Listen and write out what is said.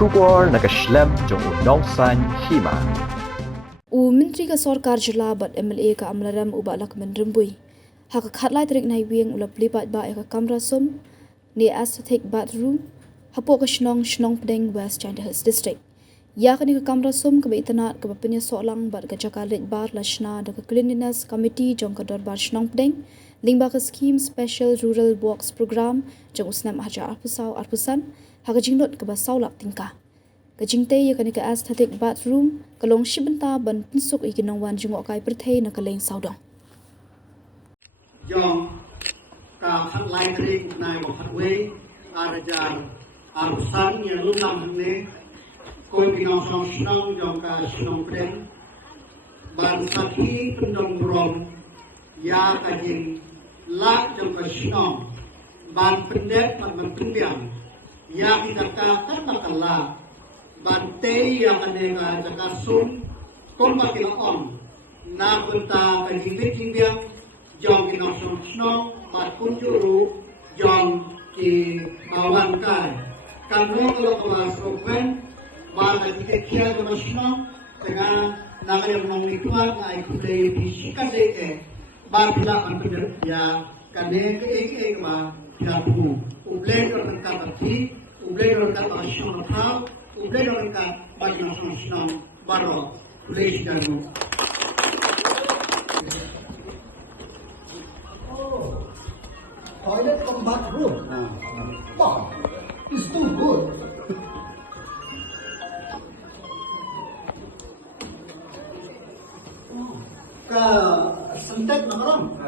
Shubor nakaslem jong nongsan Hima. Myntri ka sarkar jila bat MLA ka amlaram ubalak menrembui. Haka khatlai tarik nai wieng ula plipat ba ka kamra sum ni aesthetic bathroom hapo ka Shnongpdeng West China Hills District. Ya ka ni ka kamra sum ka baitanat ka bapenya solang bat ka Jaka lej bar lashna da ka cleanliness committee jong ka dorbar Shnongpdeng lingba ka scheme special rural works program jong usnam haja arpusan haka jinglot ka basaw lak tingka. Kajingte ya kanika aesthetic bathroom kalong Bynta ban pinsuk iki Nongjngohkai Pyrthei na kaleng saudong. Jong ka Plie trik na mo Pyrthei arajar arusan yang lunam ne koi pinong song jong ka Shnongpdeng ban sakhi pendong brom ya kajing la jong ka Shnong ban pendek ban pendiam ya kita ka makala bante yang ada Jaka sum komba on na Bynta kajing jong kinong Shnong bat kunjuru jong ki awan kai kano kalau kelas open bat kajing kia jong Shnong dengan naga yang mengikuan na ikutai fisika deke bat bila ambil ya kane ke ba jabu ublek orang kata ublek orang kata Shnong thau ublek orang kata bagi Shnong baro ublek jamu. Toilet from bathroom. Wow, it's too good. Ka sentet na orang.